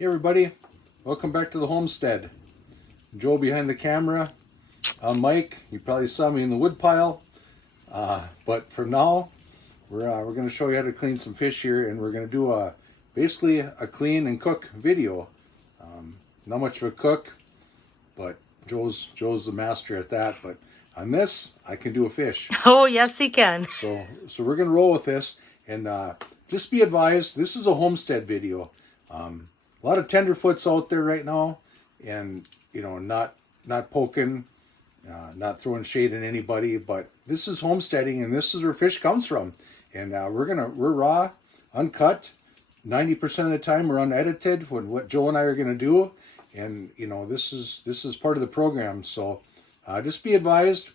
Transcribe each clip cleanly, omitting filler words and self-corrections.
Hey everybody, welcome back to the homestead. Joe behind the camera. I'm Mike. You probably saw me in the wood pile. But for now, we're going to show you how to clean some fish here, and we're going to do basically a clean and cook video. Not much of a cook, but Joe's the master at that. But on this, I can do a fish. Oh yes, he can. So we're going to roll with this, and just be advised, this is a homestead video. A lot of tenderfoots out there right now, and not poking, not throwing shade at anybody, but this is homesteading, and this is where fish comes from. And we're raw, uncut. 90% of the time we're unedited with what Joe and I are gonna do, and this is part of the program. So just be advised,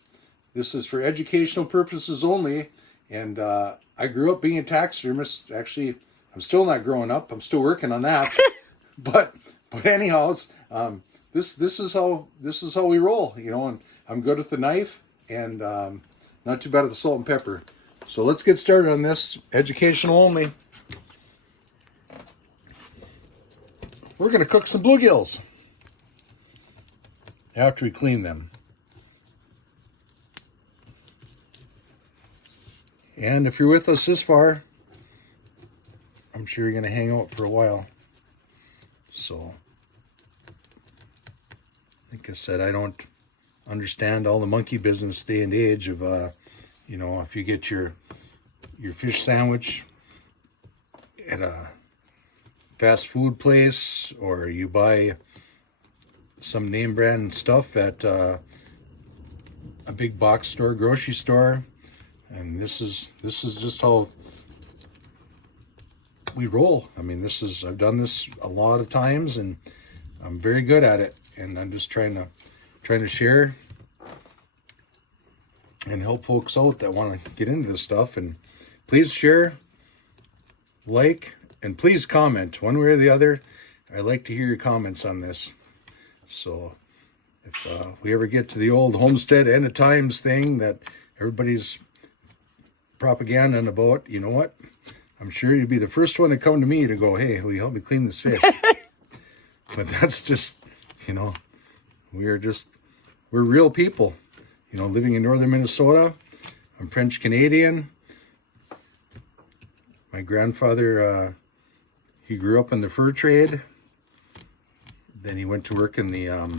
this is for educational purposes only. And I grew up being a taxidermist. Actually, I'm still not growing up. I'm still working on that. But anyhows, this is how we roll, and I'm good with the knife, and not too bad with the salt and pepper. So let's get started on this, educational only. We're going to cook some bluegills after we clean them. And if you're with us this far, I'm sure you're going to hang out for a while. So, like I said, I don't understand all the monkey business day and age of, if you get your fish sandwich at a fast food place, or you buy some name brand stuff at a big box store, grocery store, and this is just how we roll. I mean, I've done this a lot of times, and I'm very good at it. And I'm just trying to share and help folks out that want to get into this stuff. And please share, like, and please comment one way or the other. I'd like to hear your comments on this. So if we ever get to the old homestead end of times thing that everybody's propaganda about, you know what? I'm sure you'd be the first one to come to me to go, hey, will you help me clean this fish? But that's just, we're real people, living in northern Minnesota. I'm French Canadian. My grandfather, he grew up in the fur trade. Then he went to work in the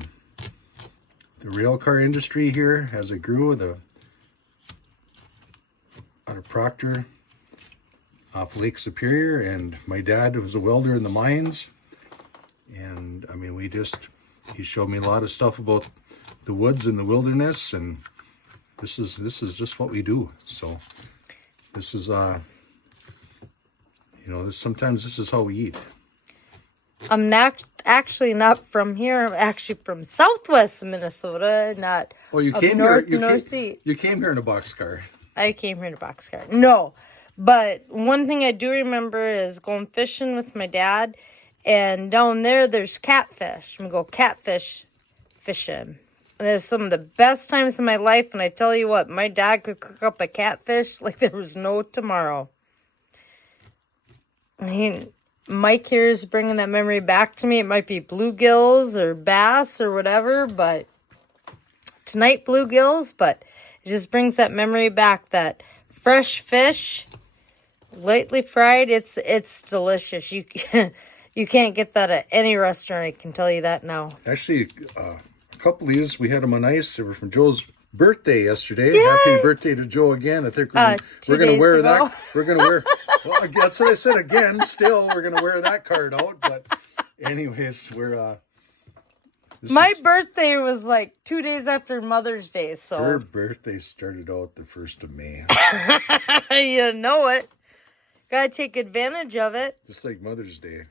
rail car industry here as it grew, out of Proctor, off Lake Superior. And my dad was a welder in the mines. And I mean, he showed me a lot of stuff about the woods and the wilderness, and this is just what we do. So this is sometimes this is how we eat. I'm actually not from here. I'm actually from Southwest Minnesota, not You came here in a boxcar. I came here in a boxcar. No, but one thing I do remember is going fishing with my dad. And down there's catfish. I'm going to go catfish fishing. And it's some of the best times in my life. And I tell you what, my dad could cook up a catfish like there was no tomorrow. Mike here is bringing that memory back to me. It might be bluegills or bass or whatever, but tonight bluegills. But it just brings that memory back, that fresh fish, lightly fried. It's delicious. You can't get that at any restaurant, I can tell you that now. Actually, a couple of these, we had them on ice. They were from Joe's birthday yesterday. Yay! Happy birthday to Joe again. I think we're going to wear ago. that. We're going to wear, well, that's what I said again. Still, we're going to wear that card out. But anyways, my birthday was like 2 days after Mother's Day, so. Her birthday started out the 1st of May. You know it. Gotta take advantage of it. Just like Mother's Day,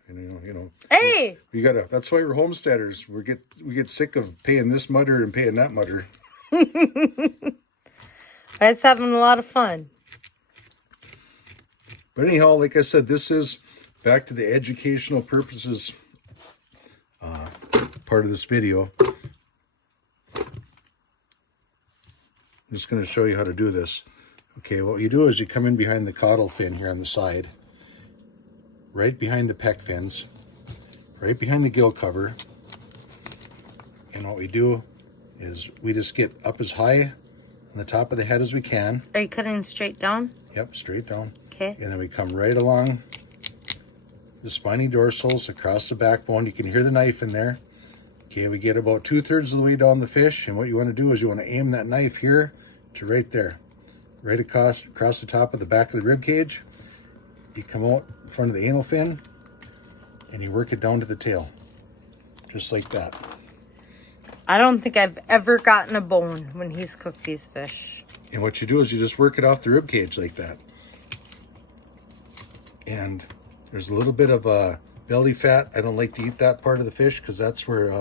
Hey, we gotta. That's why we're homesteaders. We get sick of paying this mutter and paying that mutter. It's having a lot of fun. But anyhow, like I said, this is back to the educational purposes part of this video. I'm just going to show you how to do this. Okay, what you do is you come in behind the caudal fin here on the side, right behind the pec fins, right behind the gill cover. And what we do is we just get up as high on the top of the head as we can. Are you cutting straight down? Yep, straight down. Okay. And then we come right along the spiny dorsals across the backbone. You can hear the knife in there. Okay, we get about 2/3 of the way down the fish, and what you want to do is you want to aim that knife here to right there, right across the top of the back of the rib cage. You come out in front of the anal fin, and you work it down to the tail, just like that. I don't think I've ever gotten a bone when he's cooked these fish. And what you do is you just work it off the rib cage like that. And there's a little bit of belly fat. I don't like to eat that part of the fish because that's where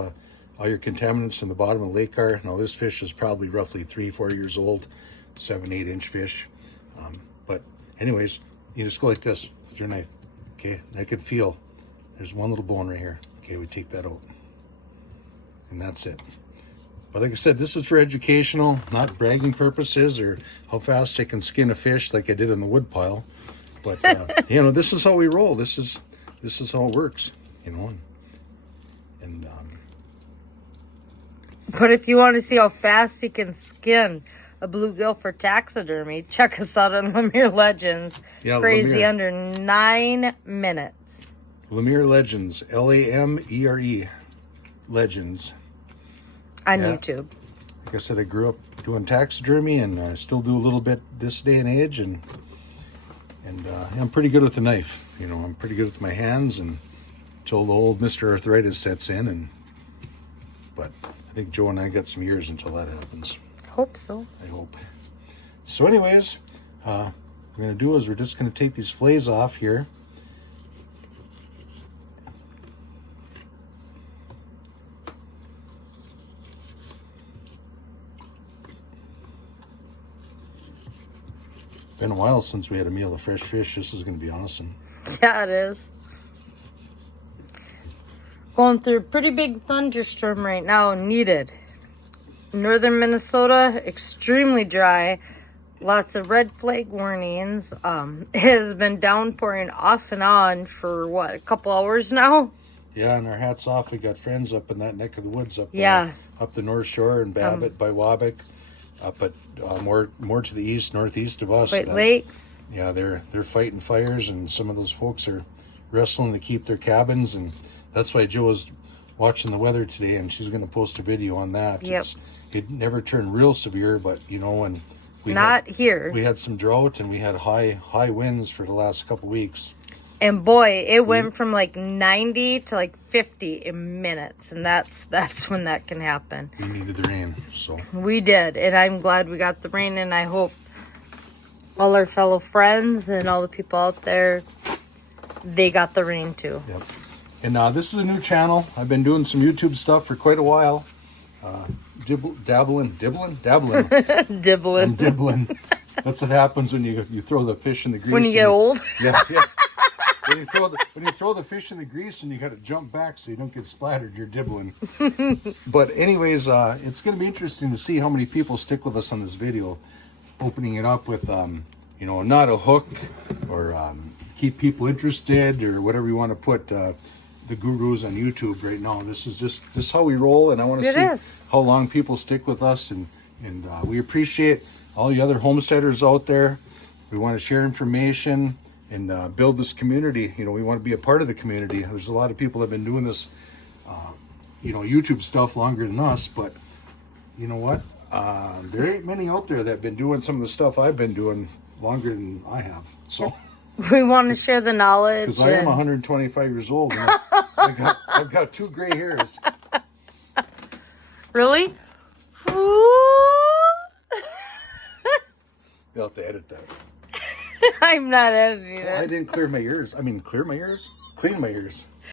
all your contaminants in the bottom of the lake are. Now this fish is probably roughly 3-4 years old, 7-8 inch fish. But anyways, you just go like this with your knife. Okay, and I could feel there's one little bone right here. Okay, we take that out. And that's it. But like I said, this is for educational, not bragging purposes or how fast I can skin a fish like I did in the wood pile. But you know, this is how we roll. This is how it works. You know, and But if you want to see how fast you can skin a bluegill for taxidermy, check us out on Lemire Legends. Yeah, Crazy Lemire. under 9 minutes. Lemire Legends, Lamere Legends. On Yeah. YouTube. Like I said, I grew up doing taxidermy, and I still do a little bit this day and age, and I'm pretty good with the knife. You know, I'm pretty good with my hands, and until the old Mr. Arthritis sets in, but I think Joe and I got some years until that happens. Hope so. I hope. So anyways, what we're going to do is we're just going to take these fillets off here. Been a while since we had a meal of fresh fish. This is going to be awesome. Yeah, it is. Going through a pretty big thunderstorm right now. Needed. Northern Minnesota, extremely dry. Lots of red flag warnings. It has been downpouring off and on for, what, a couple hours now? Yeah, and our hats off. We got friends up in that neck of the woods up up the North Shore and Babbitt by Wabick. Up at more to the east, northeast of us. White Lakes. Yeah, they're fighting fires, and some of those folks are wrestling to keep their cabins, and that's why Joe is watching the weather today, and she's going to post a video on that. Yep. It never turned real severe, but you know, and we here. We had some drought, and we had high winds for the last couple weeks. And boy, it went from like 90 to like 50 in minutes. And that's when that can happen. We needed the rain, so. We did. And I'm glad we got the rain. And I hope all our fellow friends and all the people out there, they got the rain too. Yep. And this is a new channel. I've been doing some YouTube stuff for quite a while. Dabbling. Dibbling. Dibbling. That's what happens when you throw the fish in the grease. When you get old. Yeah. When you throw the fish in the grease and you got to jump back so you don't get splattered, you're dibbling. But anyways, it's going to be interesting to see how many people stick with us on this video, opening it up with, you know, not a hook or keep people interested or whatever you want to put the gurus on YouTube right now. This is how we roll, and I want to see how long people stick with us, and we appreciate all the other homesteaders out there. We want to share information and build this community. You know, we want to be a part of the community. There's a lot of people that have been doing this, you know, YouTube stuff longer than us, but you know what? There ain't many out there that have been doing some of the stuff I've been doing longer than I have. So we want to share the knowledge. Because I am 125 years old. And I've got 2 gray hairs. Really? You'll have to edit that. I'm not editing it. I didn't clear my ears. I mean, clear my ears? Clean my ears.